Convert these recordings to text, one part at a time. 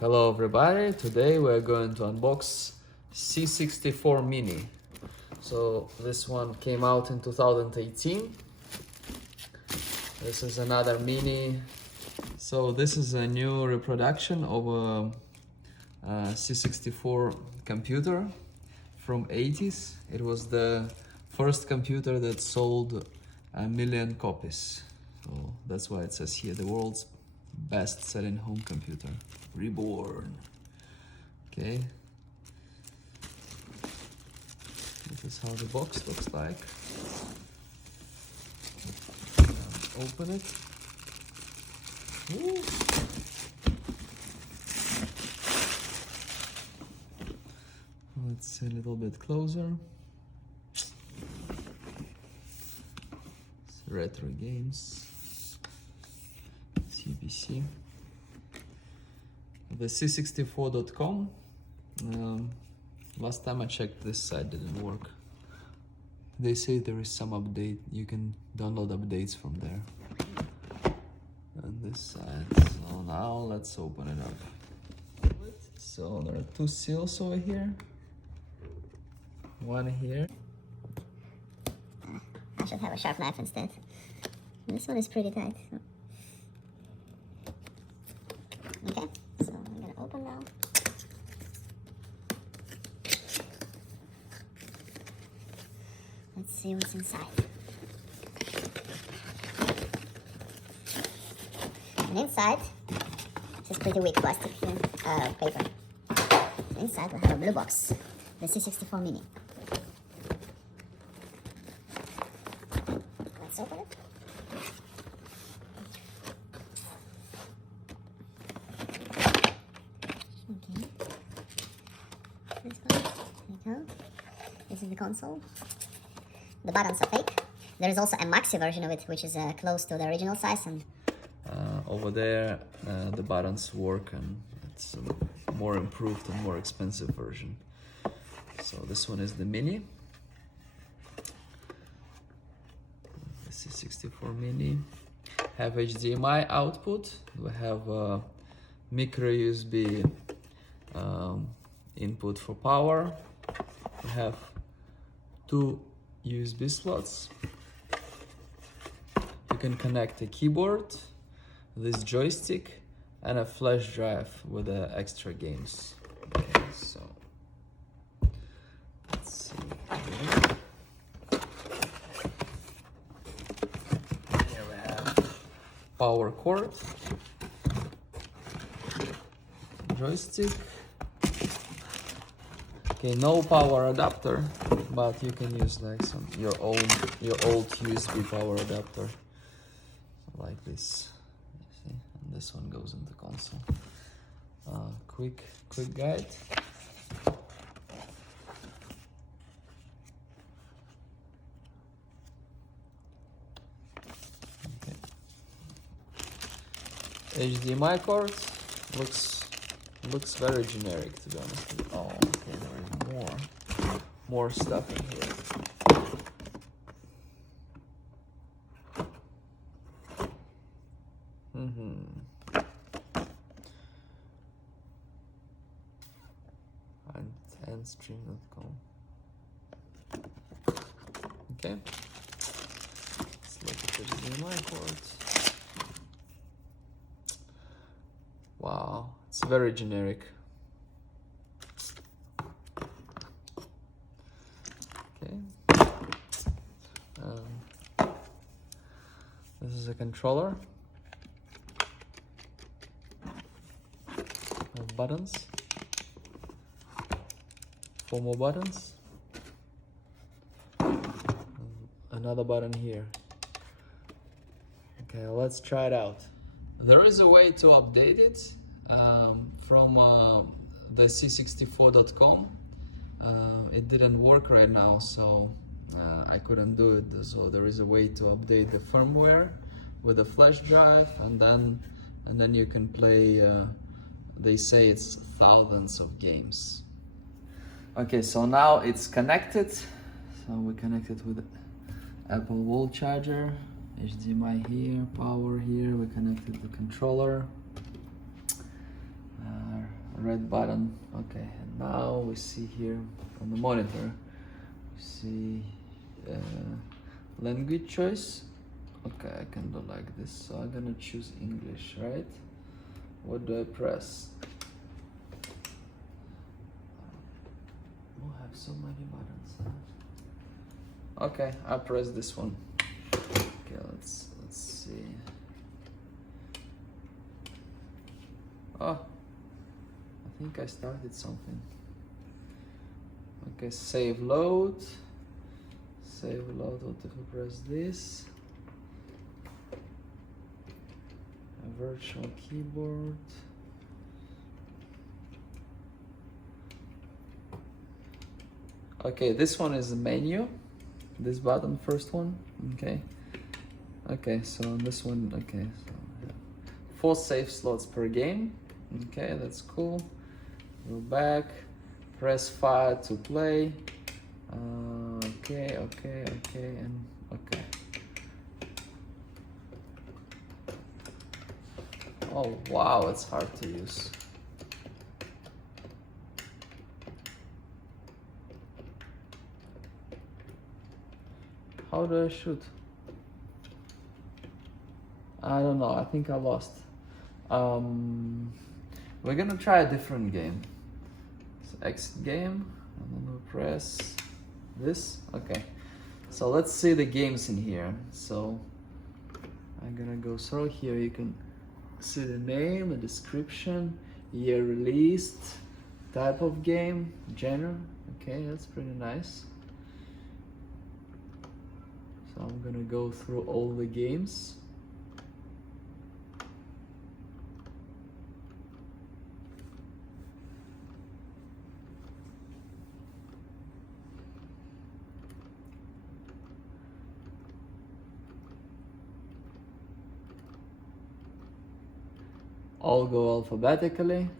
Hello everybody, today we're going to unbox C64 Mini. So this one came out in 2018. This is another Mini. So this is a new reproduction of a C64 computer from 80s. It was the first computer that sold 1 million copies. So that's why it says here, the world's best-selling home computer, reborn. Okay. This is how the box looks like. Open it. Ooh. Let's see a little bit closer. It's retro games. CBC. The C64.com. Last time I checked, this site didn't work. They say there is some update. You can download updates from there. And this side. So now let's open it up. So there are two seals over here. One here. I should have a sharp knife instead. This one is pretty tight. So. Okay, so I'm gonna open now. Let's see what's inside. And inside, this is pretty weak plastic paper. Inside we have a blue box, the C64 Mini. Let's open it. Okay. This one, there you go. This is the console. The buttons are fake. There is also a maxi version of it, which is close to the original size. And over there, the buttons work, and it's a more improved and more expensive version. So this one is the Mini. This is C64 Mini. Have HDMI output. We have micro USB input for power. We have two USB slots. You can connect a keyboard, this joystick, and a flash drive with extra games. Okay, so let's see. Here we have power cord, joystick. Okay, no power adapter, but you can use like your old USB power adapter, like this. See? And this one goes in the console. Quick guide. Okay. HDMI cord looks very generic, to be honest with you. Oh, okay, there is more stuff in here. Stream.com. Okay. Let's look at the HDMI cord. Wow, it's very generic. Okay. This is a controller. Have buttons. 4 more buttons. Another button here. Okay, let's try it out. There is a way to update it from the C64.com. It didn't work right now, so I couldn't do it. So there is a way to update the firmware with a flash drive, and then you can play. They say it's thousands of games. Okay, so now it's connected. So we connect it with Apple wall charger, HDMI here, power here. We connected the controller. red button. Okay, and now we see here on the monitor, we see language choice. Okay, I can do like this, so I'm gonna choose English, right? What do I press? Oh, I have so many buttons. Okay, I press this one. Okay, let's see. Oh, I think I started something. Okay, save load. Save load. What if I press this? A virtual keyboard. Okay, this one is the menu. This button, first one. Okay. Okay, so on this one, okay, so yeah. 4 save slots per game. Okay, that's cool. Go back, press fire to play. Okay, and okay. Oh wow, it's hard to use. How do I shoot? I don't know, I think I lost. We're gonna try a different game. So exit game, and then we'll press this. Okay, so let's see the games in here. So I'm gonna go through here. You can see the name, the description, year released, type of game, genre. Okay, that's pretty nice. So I'm gonna go through all the games. All go alphabetically.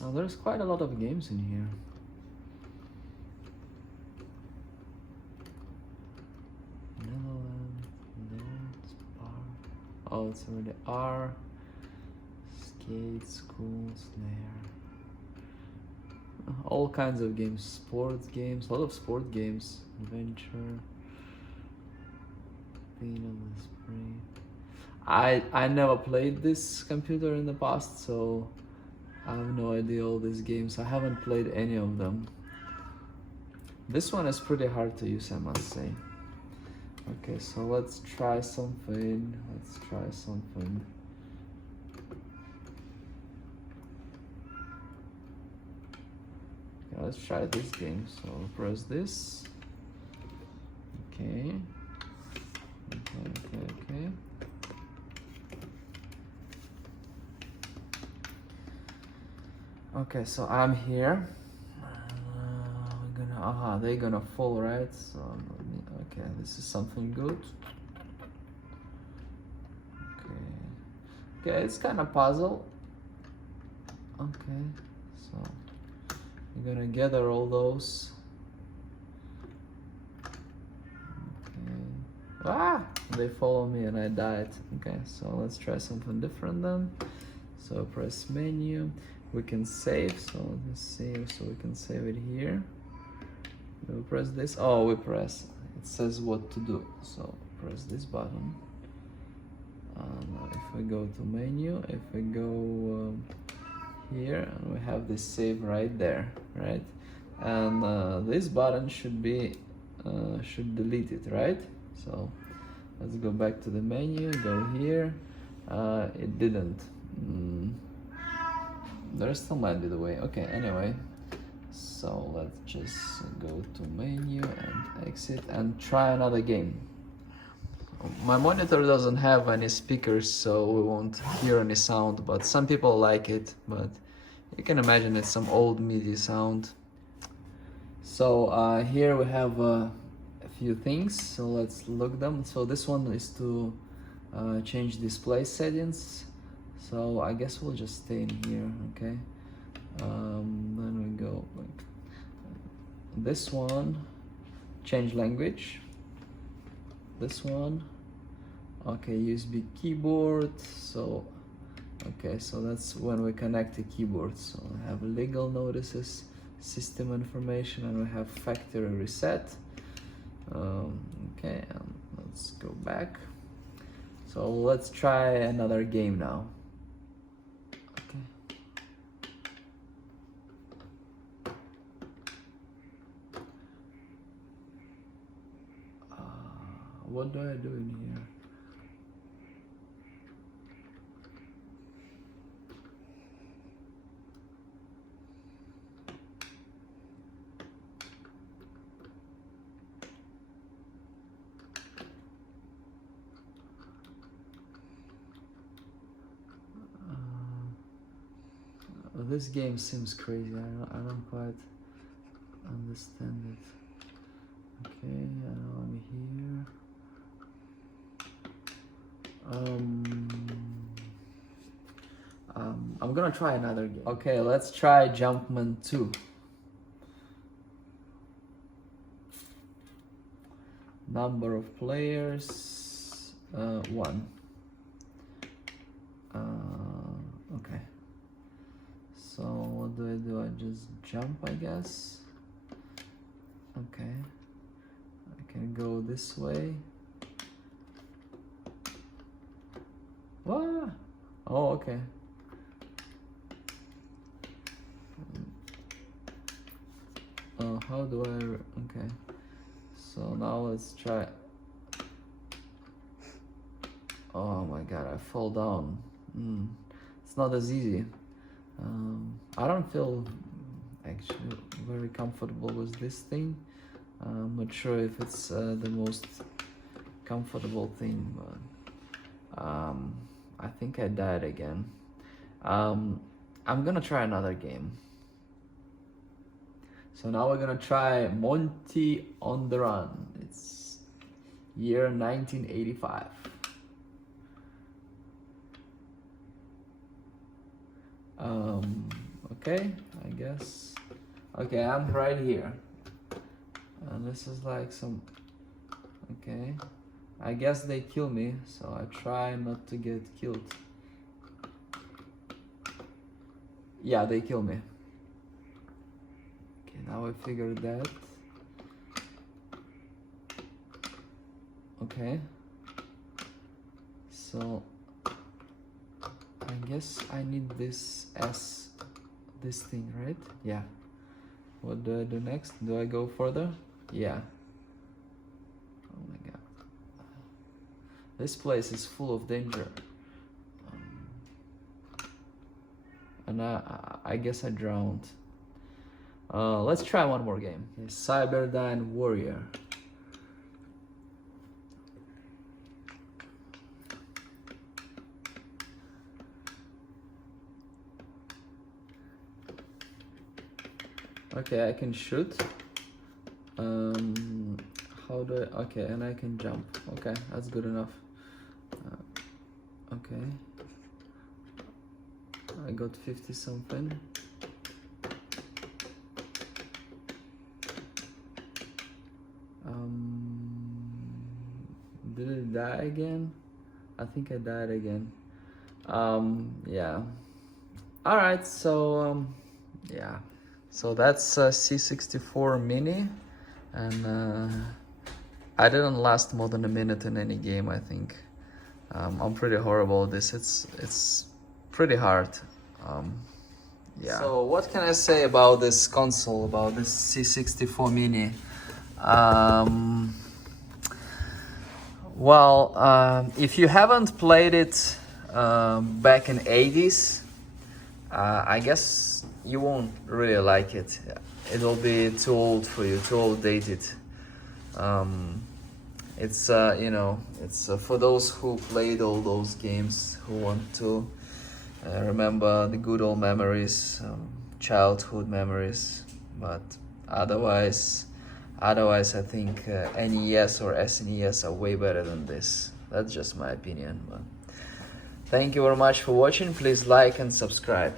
Oh, there's quite a lot of games in here. Oh, it's already R. Skate, school, snare. All kinds of games. Sports games, a lot of sport games. Adventure. Pain of the Spring. I never played this computer in the past, so I have no idea all these games. I haven't played any of them. This one is pretty hard to use, I must say. Okay, so let's try something. Okay, let's try this game. So press this. Okay. Okay, so I'm here. They're gonna fall, right? So okay, this is something good. Okay, it's kind of puzzle. Okay, so you're gonna gather all those. Okay. They follow me and I died. Okay, so let's try something different then. So press menu. We can save. So let's save. So we can save it here. We press this. Oh, we press. It says what to do. So press this button. If we go to menu, if we go here, and we have this save right there, right? And this button should be should delete it, right? So let's go back to the menu. Go here. It didn't. There's still might be the way. Okay. Anyway. So let's just go to menu and exit and try another game. My monitor doesn't have any speakers, so we won't hear any sound, but some people like it, but you can imagine it's some old MIDI sound. So here we have a few things, so let's look them. So this one is to change display settings, so I guess we'll just stay in here. Okay. Then we go like this one, change language. This one, okay, USB keyboard. So Okay, so that's when we connect the keyboard. So we have legal notices, system information, and we have factory reset. Okay, let's go back. So let's try another game now. Okay. What do I do in here? This game seems crazy. I don't quite understand it. Okay, now I'm here. I'm gonna try another game. Okay, let's try Jumpman 2. Number of players, 1. Okay. So what do? I just jump, I guess. Okay. I can go this way. What? Oh, okay. How do I? Okay. So now let's try. Oh my god, I fall down. It's not as easy. I don't feel actually very comfortable with this thing. I'm not sure if it's the most comfortable thing, but I think I died again. I'm gonna try another game. So now we're gonna try Monty on the Run. It's year 1985. Okay, I guess. Okay, I'm right here. And this is like some... Okay. I guess they kill me, so I try not to get killed. Yeah, they kill me. Okay, now I figured that. Okay. So I guess I need this this thing, right? Yeah. What do I do next? Do I go further? Yeah. Oh my god. This place is full of danger. And I guess I drowned. Let's try one more game. Cyberdyne Warrior. Okay, I can shoot. How do I? Okay, and I can jump. Okay, that's good enough. Okay. I got 50 something. Did it die again? I think I died again. Yeah. All right, so yeah. So that's C64 Mini, and I didn't last more than a minute in any game, I think. I'm pretty horrible at this. It's pretty hard. Yeah. So what can I say about this console, about this C64 Mini? Well, if you haven't played it back in 80s, I guess you won't really like it. It'll be too old for you, too outdated. It's you know, it's for those who played all those games, who want to remember the good old memories, childhood memories. But otherwise I think NES or SNES are way better than this. That's just my opinion. But thank you very much for watching. Please like and subscribe.